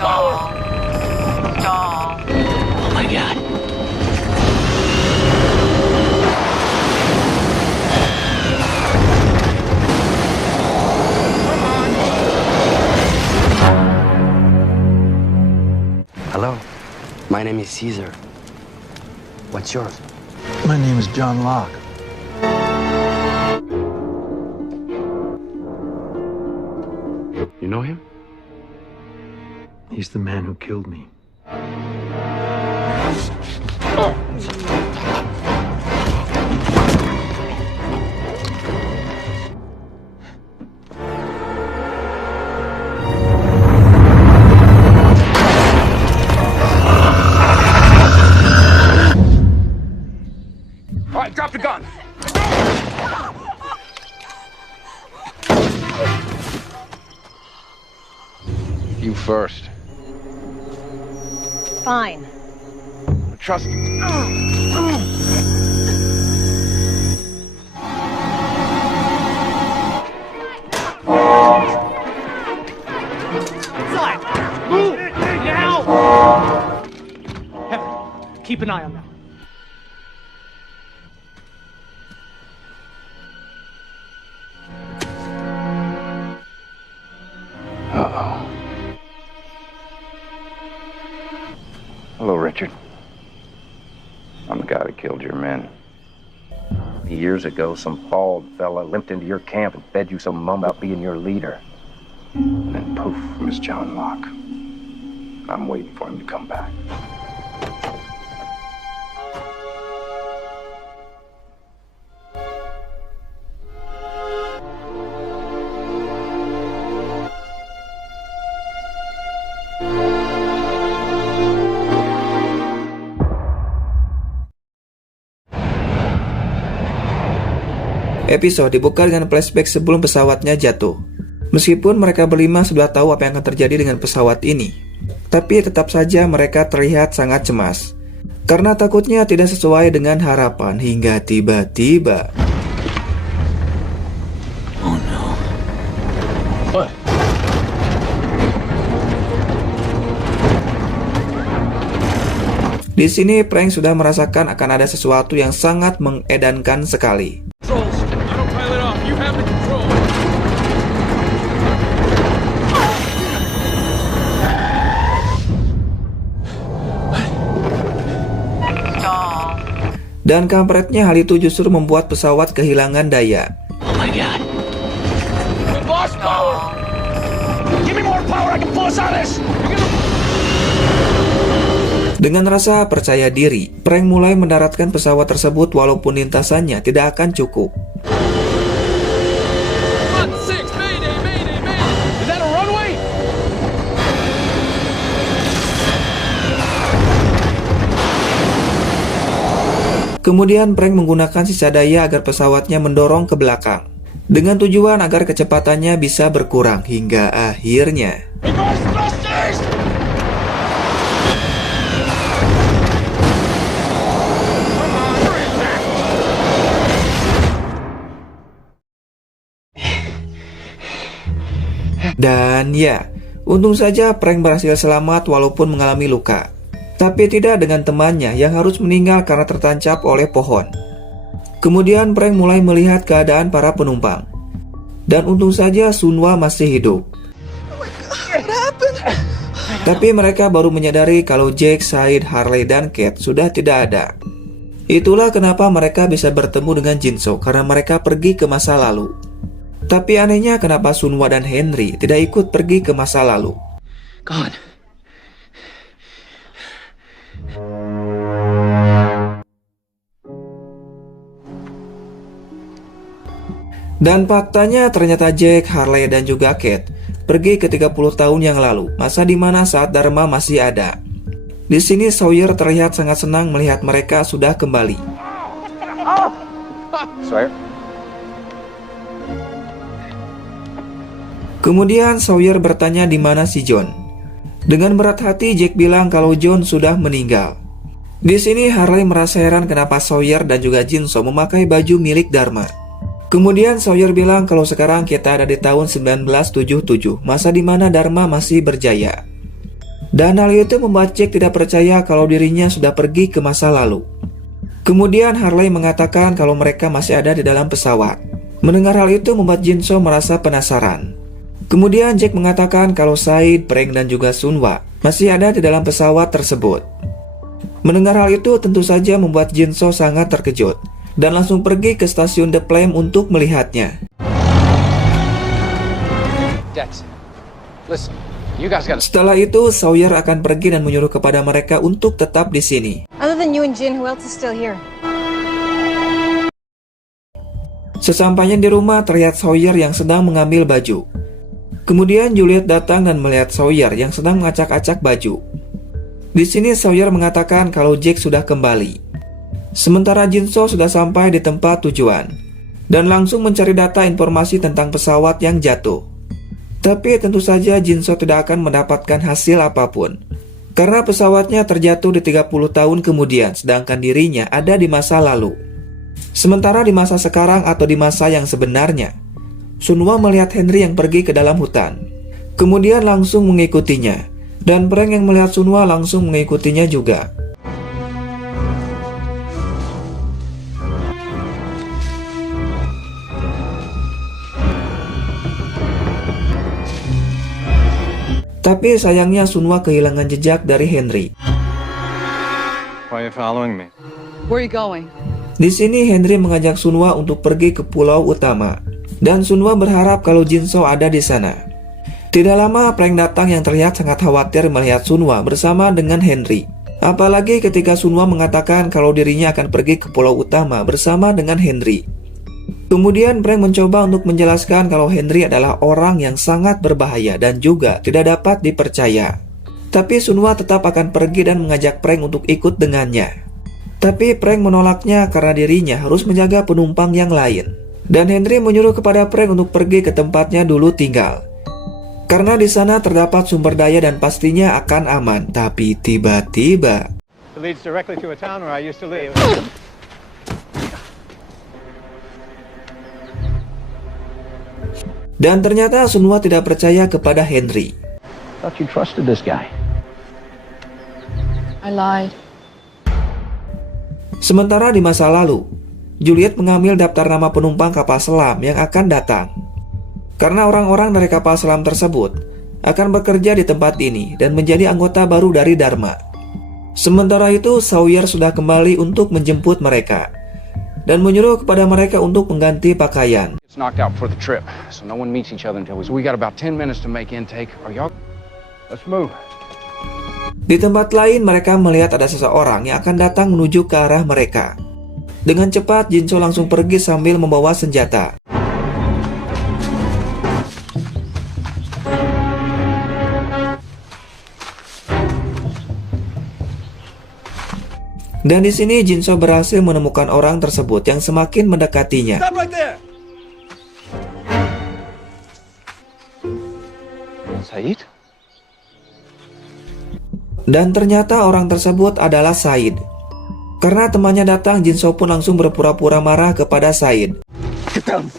power! Oh my god. Hello, my name is Caesar. What's yours? My name is John Locke. You know him? He's the man who killed me. All right, drop the gun. You first. Fine. Trust me. Move! Now! Heather, keep an eye on them. Uh-oh. Hello, Richard. I'm the guy that killed your men. Years ago, some bald fella limped into your camp and fed you some mum about being your leader. And then poof, Miss John Locke. I'm waiting for him to come back. Episode dibuka dengan flashback sebelum pesawatnya jatuh. Meskipun mereka berlima sudah tahu apa yang akan terjadi dengan pesawat ini, tapi tetap saja mereka terlihat sangat cemas karena takutnya tidak sesuai dengan harapan hingga tiba-tiba Oh no. What? di sini Frank sudah merasakan akan ada sesuatu yang sangat mengedankan sekali. Controls. Autopilot off. You have the control. Dan kampretnya hal itu justru membuat pesawat kehilangan daya. Oh my god. We lost power! Give me more power, I can pull us out of this! Dengan rasa percaya diri, Frank mulai mendaratkan pesawat tersebut walaupun lintasannya tidak akan cukup. Run 6, mayday, mayday, mayday! Is that a runway? Kemudian Frank menggunakan sisa daya agar pesawatnya mendorong ke belakang, dengan tujuan agar kecepatannya bisa berkurang hingga akhirnya Hey, Ghostbusters! dan ya, untung saja Frank berhasil selamat walaupun mengalami luka. Tapi tidak dengan temannya yang harus meninggal karena tertancap oleh pohon. Kemudian Frank mulai melihat keadaan para penumpang. Dan untung saja Sunwa masih hidup. Tapi mereka baru menyadari kalau Jake, Said, Harley, dan Kate sudah tidak ada. Itulah kenapa mereka bisa bertemu dengan Jinso, karena mereka pergi ke masa lalu. Tapi anehnya kenapa Sunwa dan Henry tidak ikut pergi ke masa lalu. God. Dan faktanya ternyata Jack, Harley, dan juga Kate pergi ke 30 tahun yang lalu, masa dimana saat Dharma masih ada. Di sini Sawyer terlihat sangat senang melihat mereka sudah kembali. Sawyer? Kemudian Sawyer bertanya di mana si John. Dengan berat hati Jack bilang kalau John sudah meninggal. Di sini Harley merasa heran kenapa Sawyer dan juga Jinso memakai baju milik Dharma. Kemudian Sawyer bilang kalau sekarang kita ada di tahun 1977, masa di mana Dharma masih berjaya. Dan hal itu membuat Jack tidak percaya kalau dirinya sudah pergi ke masa lalu. Kemudian Harley mengatakan kalau mereka masih ada di dalam pesawat. Mendengar hal itu membuat Jin-soo merasa penasaran. Kemudian Jack mengatakan kalau Said, Frank, dan juga Sunwa masih ada di dalam pesawat tersebut. Mendengar hal itu tentu saja membuat Jin-soo sangat terkejut dan langsung pergi ke stasiun The Plane untuk melihatnya. Dex, listen, you guys gotta... Setelah itu, Sawyer akan pergi dan menyuruh kepada mereka untuk tetap di sini. Other than you and Jin, who else is still here? Sesampainya di rumah, terlihat Sawyer yang sedang mengambil baju. Kemudian Juliet datang dan melihat Sawyer yang sedang mengacak-acak baju. Di sini Sawyer mengatakan kalau Jack sudah kembali. Sementara Jin-soo sudah sampai di tempat tujuan dan langsung mencari data informasi tentang pesawat yang jatuh. Tapi tentu saja Jin-soo tidak akan mendapatkan hasil apapun karena pesawatnya terjatuh di 30 tahun kemudian, sedangkan dirinya ada di masa lalu. Sementara di masa sekarang atau di masa yang sebenarnya, Sunwa melihat Henry yang pergi ke dalam hutan, kemudian langsung mengikutinya, dan Frank yang melihat Sunwa langsung mengikutinya juga. Tapi sayangnya Sunwa kehilangan jejak dari Henry. Why are you following me? Where are you going? Di sini Henry mengajak Sunwa untuk pergi ke pulau utama, dan Sunwa berharap kalau Jin-soo ada di sana. Tidak lama Frank datang yang terlihat sangat khawatir melihat Sunwa bersama dengan Henry. Apalagi ketika Sunwa mengatakan kalau dirinya akan pergi ke pulau utama bersama dengan Henry. Kemudian Frank mencoba untuk menjelaskan kalau Henry adalah orang yang sangat berbahaya dan juga tidak dapat dipercaya. Tapi Sunwa tetap akan pergi dan mengajak Frank untuk ikut dengannya. Tapi Frank menolaknya karena dirinya harus menjaga penumpang yang lain. Dan Henry menyuruh kepada Frank untuk pergi ke tempatnya dulu tinggal. Karena di sana terdapat sumber daya dan pastinya akan aman. Tapi tiba-tiba It leads directly to a town where I used to live. dan ternyata Sunwa tidak percaya kepada Henry. Thought you trusted this guy. I lied. Sementara di masa lalu, Juliet mengambil daftar nama penumpang kapal selam yang akan datang. Karena orang-orang dari kapal selam tersebut akan bekerja di tempat ini dan menjadi anggota baru dari Dharma. Sementara itu, Sawyer sudah kembali untuk menjemput mereka dan menyuruh kepada mereka untuk mengganti pakaian. It's knocked out for the trip, so no one meets each other until we got about 10 minutes to make intake. Are y'all? Let's move. Di tempat lain, mereka melihat ada seseorang yang akan datang menuju ke arah mereka. Dengan cepat, Jin-soo langsung pergi sambil membawa senjata. Dan di sini Jin-soo berhasil menemukan orang tersebut yang semakin mendekatinya. Stop right there! Said? Dan ternyata orang tersebut adalah Said. Karena temannya datang, Jin-soo pun langsung berpura-pura marah kepada Said. Get down!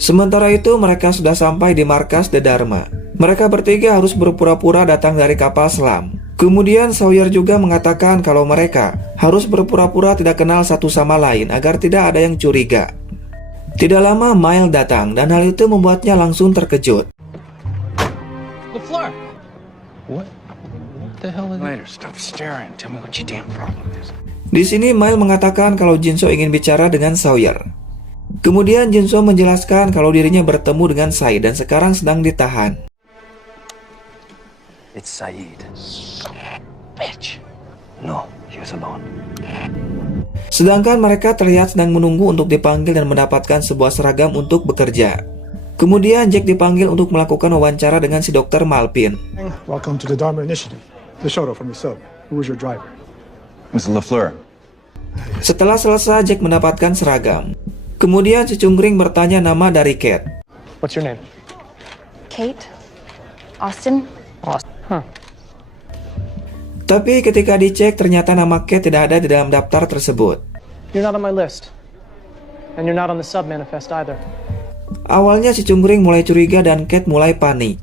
Sementara itu mereka sudah sampai di markas The Dharma. Mereka bertiga harus berpura-pura datang dari kapal selam. Kemudian Sawyer juga mengatakan kalau mereka harus berpura-pura tidak kenal satu sama lain agar tidak ada yang curiga. Tidak lama Miles datang dan hal itu membuatnya langsung terkejut. LaFleur! What the hell is later? Stop staring. Tell me what your damn problem is. Di sini Miles mengatakan kalau Jin-soo ingin bicara dengan Sawyer. Kemudian Jin-soo menjelaskan kalau dirinya bertemu dengan Said dan sekarang sedang ditahan. It's Said. Bitch. No, he was alone. Sedangkan mereka terlihat sedang menunggu untuk dipanggil dan mendapatkan sebuah seragam untuk bekerja. Kemudian Jack dipanggil untuk melakukan wawancara dengan si Dr. Malpin. Welcome to the Dharma Initiative. The shuttle from the sub. Who was your driver? Mr. LaFleur. Setelah selesai, Jack mendapatkan seragam. Kemudian si Cungkring bertanya nama dari Kate. What's your name? Kate? Austin? Tapi ketika dicek ternyata nama Kate tidak ada di dalam daftar tersebut. You're not on my list. And you're not on the sub manifest either. Awalnya si cungkring mulai curiga dan Kate mulai panik.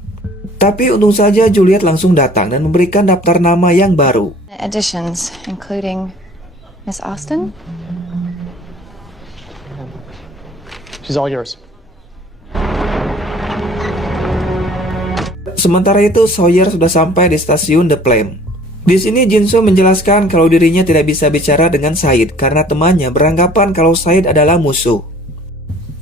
Tapi untung saja Juliet langsung datang dan memberikan daftar nama yang baru. Additions, including Miss Austin? She's all yours. Sementara itu, Sawyer sudah sampai di stasiun The Flame. Di sini Jin-soo menjelaskan kalau dirinya tidak bisa bicara dengan Said karena temannya beranggapan kalau Said adalah musuh.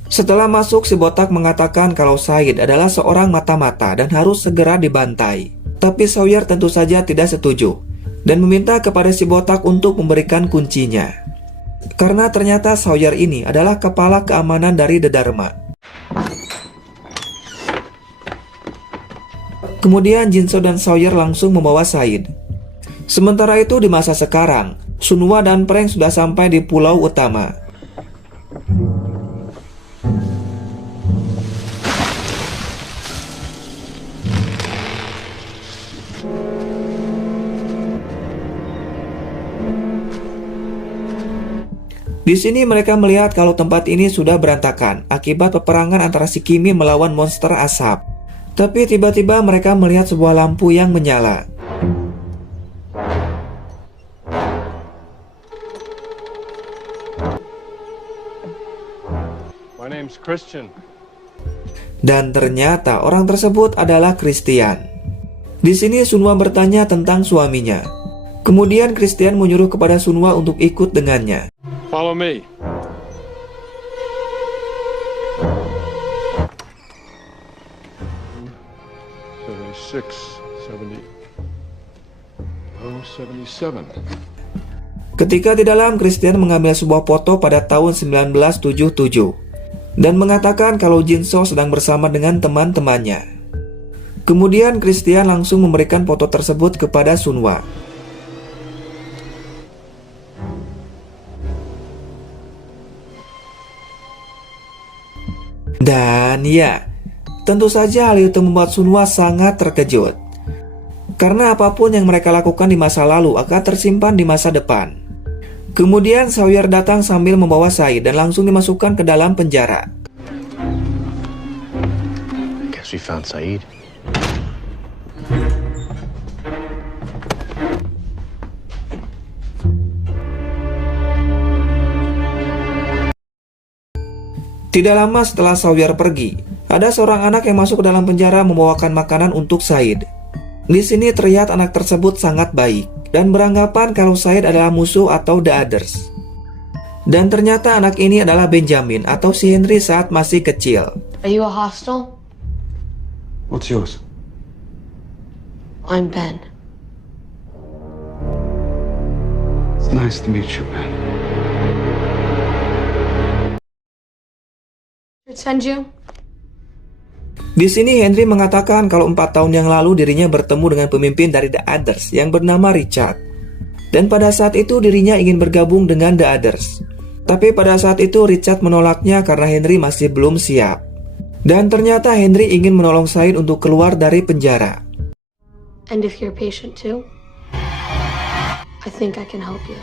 Setelah masuk, si botak mengatakan kalau Said adalah seorang mata-mata dan harus segera dibantai. Tapi Sawyer tentu saja tidak setuju dan meminta kepada si botak untuk memberikan kuncinya. Karena ternyata Sawyer ini adalah kepala keamanan dari The Dharma. Kemudian Jin-soo dan Sawyer langsung membawa Said. Sementara itu di masa sekarang, Sunhwa dan Frank sudah sampai di pulau utama. Di sini mereka melihat kalau tempat ini sudah berantakan akibat peperangan antara si Kimi melawan monster asap. Tapi tiba-tiba mereka melihat sebuah lampu yang menyala. My name's Christian. Dan ternyata orang tersebut adalah Christian. Di sini Sunhwa bertanya tentang suaminya. Kemudian Christian menyuruh kepada Sunhwa untuk ikut dengannya. Follow me. Ketika di dalam, Christian mengambil sebuah foto pada tahun 1977 dan mengatakan kalau Jin-soo sedang bersama dengan teman-temannya. Kemudian Christian langsung memberikan foto tersebut kepada Sunhwa. Dan ya, tentu saja hal itu membuat Sunhwa sangat terkejut. Karena apapun yang mereka lakukan di masa lalu akan tersimpan di masa depan. Kemudian Sawyer datang sambil membawa Said dan langsung dimasukkan ke dalam penjara. Guess we found Said. Tidak lama setelah Sawyer pergi, ada seorang anak yang masuk ke dalam penjara membawakan makanan untuk Said. Di sini terlihat anak tersebut sangat baik dan beranggapan kalau Said adalah musuh atau The Others. Dan ternyata anak ini adalah Benjamin atau si Henry saat masih kecil. Are you a hostile? What's yours? I'm Ben. It's nice to meet you, man. Send you? Di sini Henry mengatakan kalau 4 tahun yang lalu dirinya bertemu dengan pemimpin dari The Others yang bernama Richard. Dan pada saat itu dirinya ingin bergabung dengan The Others. Tapi pada saat itu Richard menolaknya karena Henry masih belum siap. Dan ternyata Henry ingin menolong Said untuk keluar dari penjara. And if you're patient too, I think I can help you.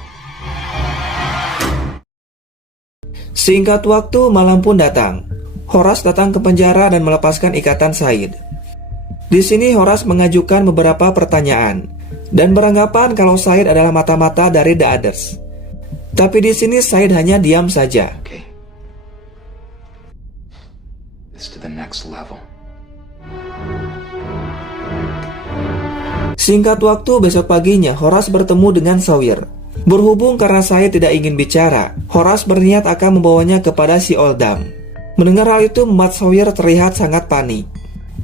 Singkat waktu, malam pun datang. Horace datang ke penjara dan melepaskan ikatan Said. Di sini Horace mengajukan beberapa pertanyaan dan beranggapan kalau Said adalah mata-mata dari The Others. Tapi di sini Said hanya diam saja. Okay. This to the next level. Singkat waktu, besok paginya Horace bertemu dengan Sawyer. Berhubung karena Said tidak ingin bicara, Horace berniat akan membawanya kepada si Oldham. Mendengar hal itu membuat Sawyer terlihat sangat panik.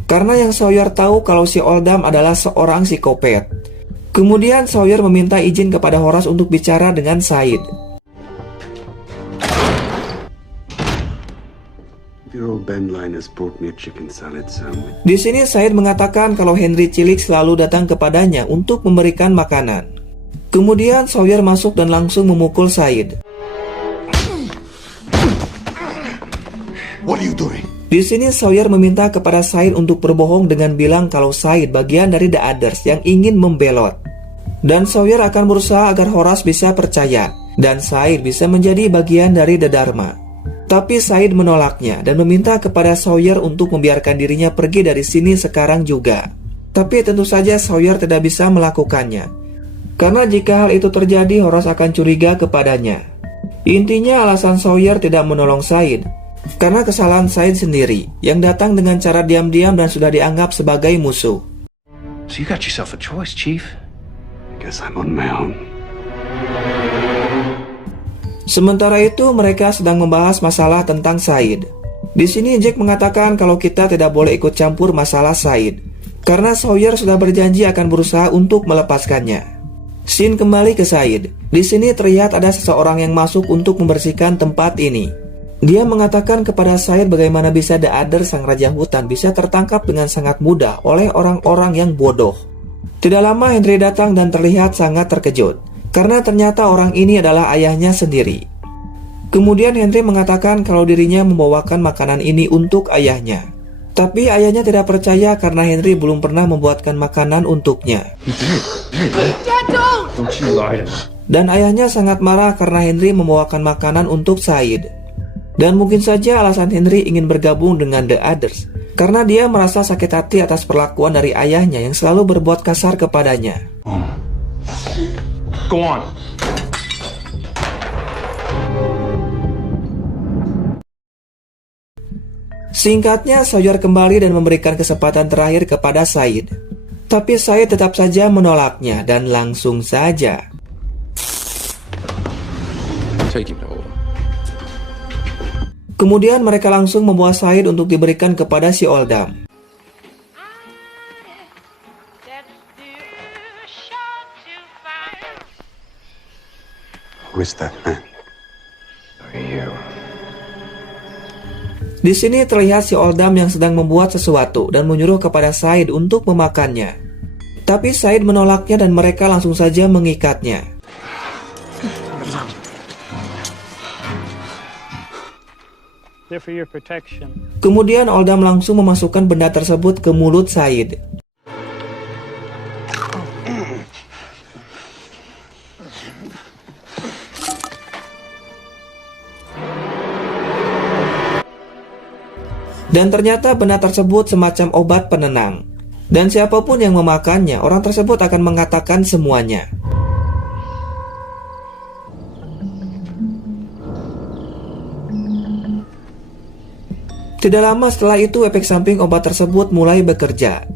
Karena yang Sawyer tahu kalau si Oldham adalah seorang psikopat. Kemudian Sawyer meminta izin kepada Horace untuk bicara dengan Said. Di sini Said mengatakan kalau Henry cilik selalu datang kepadanya untuk memberikan makanan. Kemudian Sawyer masuk dan langsung memukul Said. What are you doing? Di sini Sawyer meminta kepada Said untuk berbohong dengan bilang kalau Said bagian dari The Others yang ingin membelot. Dan Sawyer akan berusaha agar Horace bisa percaya dan Said bisa menjadi bagian dari The Dharma. Tapi Said menolaknya dan meminta kepada Sawyer untuk membiarkan dirinya pergi dari sini sekarang juga. Tapi tentu saja Sawyer tidak bisa melakukannya, karena jika hal itu terjadi, Horace akan curiga kepadanya. Intinya alasan Sawyer tidak menolong Said karena kesalahan Said sendiri yang datang dengan cara diam-diam dan sudah dianggap sebagai musuh. So you got yourself a choice, Chief. I guess I'm on my own. Sementara itu, mereka sedang membahas masalah tentang Said. Di sini Jack mengatakan kalau kita tidak boleh ikut campur masalah Said, karena Sawyer sudah berjanji akan berusaha untuk melepaskannya. Scene kembali ke Said. Di sini terlihat ada seseorang yang masuk untuk membersihkan tempat ini. Dia mengatakan kepada Said bagaimana bisa The Other, sang raja hutan, bisa tertangkap dengan sangat mudah oleh orang-orang yang bodoh. Tidak lama Henry datang dan terlihat sangat terkejut, karena ternyata orang ini adalah ayahnya sendiri. Kemudian Henry mengatakan kalau dirinya membawakan makanan ini untuk ayahnya. Tapi ayahnya tidak percaya karena Henry belum pernah membuatkan makanan untuknya. Dan ayahnya sangat marah karena Henry membawakan makanan untuk Said. Dan mungkin saja alasan Henry ingin bergabung dengan The Others, karena dia merasa sakit hati atas perlakuan dari ayahnya yang selalu berbuat kasar kepadanya. Go on. Singkatnya, Sawyer kembali dan memberikan kesempatan terakhir kepada Said. Tapi Said tetap saja menolaknya dan langsung saja. Kemudian mereka langsung membawa Said untuk diberikan kepada si Oldham. Who is that man? Di sini terlihat si Oldham yang sedang membuat sesuatu dan menyuruh kepada Said untuk memakannya. Tapi Said menolaknya dan mereka langsung saja mengikatnya. For your protection. Kemudian Oldham langsung memasukkan benda tersebut ke mulut Said. Dan ternyata benda tersebut semacam obat penenang. Dan siapapun yang memakannya, orang tersebut akan mengatakan semuanya. Tidak lama setelah itu, efek samping obat tersebut mulai bekerja.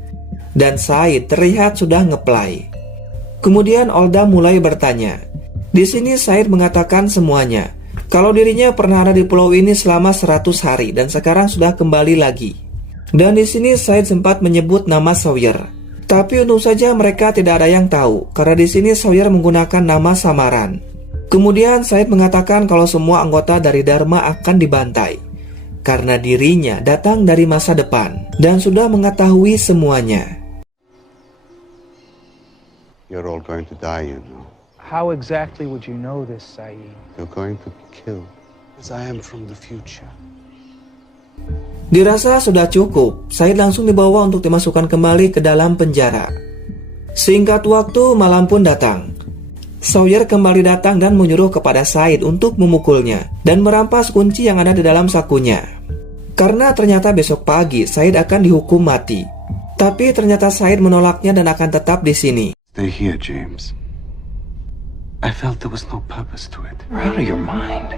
Dan Said terlihat sudah ngeplay. Kemudian Oldham mulai bertanya. Di sini Said mengatakan semuanya. Kalau dirinya pernah ada di pulau ini selama 100 hari dan sekarang sudah kembali lagi. Dan di sini Said sempat menyebut nama Sawyer. Tapi untung saja mereka tidak ada yang tahu, karena di sini Sawyer menggunakan nama samaran. Kemudian Said mengatakan kalau semua anggota dari Dharma akan dibantai, karena dirinya datang dari masa depan dan sudah mengetahui semuanya. You're all going to die, you know. How exactly would you know this, Said? You're going to kill, because I am from the future. Dirasa sudah cukup, Said langsung dibawa untuk dimasukkan kembali ke dalam penjara. Singkat waktu, malam pun datang. Sawyer kembali datang dan menyuruh kepada Said untuk memukulnya dan merampas kunci yang ada di dalam sakunya. Karena ternyata besok pagi Said akan dihukum mati. Tapi ternyata Said menolaknya dan akan tetap di sini. Stay here, James. I felt there was no purpose to it. You're out of your mind.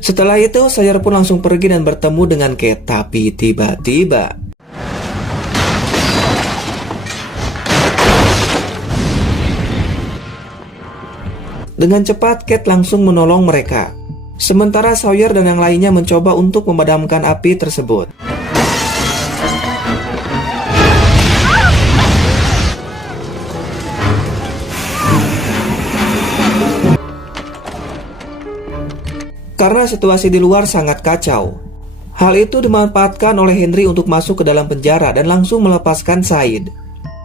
Setelah itu, Sawyer pun langsung pergi dan bertemu dengan Kate. Tapi tiba-tiba dengan cepat Kate langsung menolong mereka. Sementara Sawyer dan yang lainnya mencoba untuk memadamkan api tersebut. Karena situasi di luar sangat kacau. Hal itu dimanfaatkan oleh Henry untuk masuk ke dalam penjara dan langsung melepaskan Said.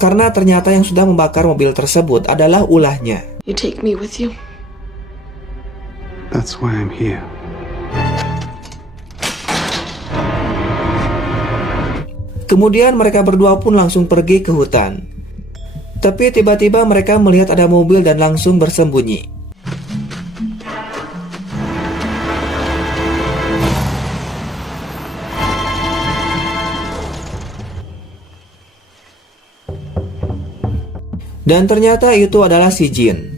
Karena ternyata yang sudah membakar mobil tersebut adalah ulahnya. You take me with you? That's why I'm here. Kemudian mereka berdua pun langsung pergi ke hutan. Tapi tiba-tiba mereka melihat ada mobil dan langsung bersembunyi. Dan ternyata itu adalah si Jin.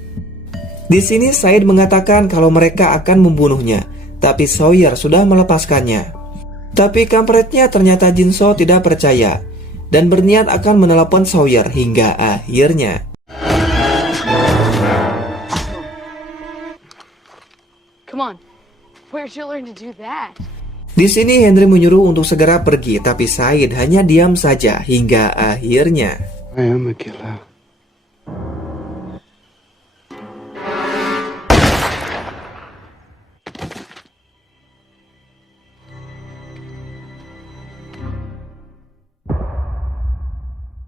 Di sini Said mengatakan kalau mereka akan membunuhnya, tapi Sawyer sudah melepaskannya. Tapi kampretnya ternyata Jin-soo tidak percaya dan berniat akan menelepon Sawyer hingga akhirnya. Come on. Where'd you learn to do that? Di sini Henry menyuruh untuk segera pergi, tapi Said hanya diam saja hingga akhirnya. I am a killer.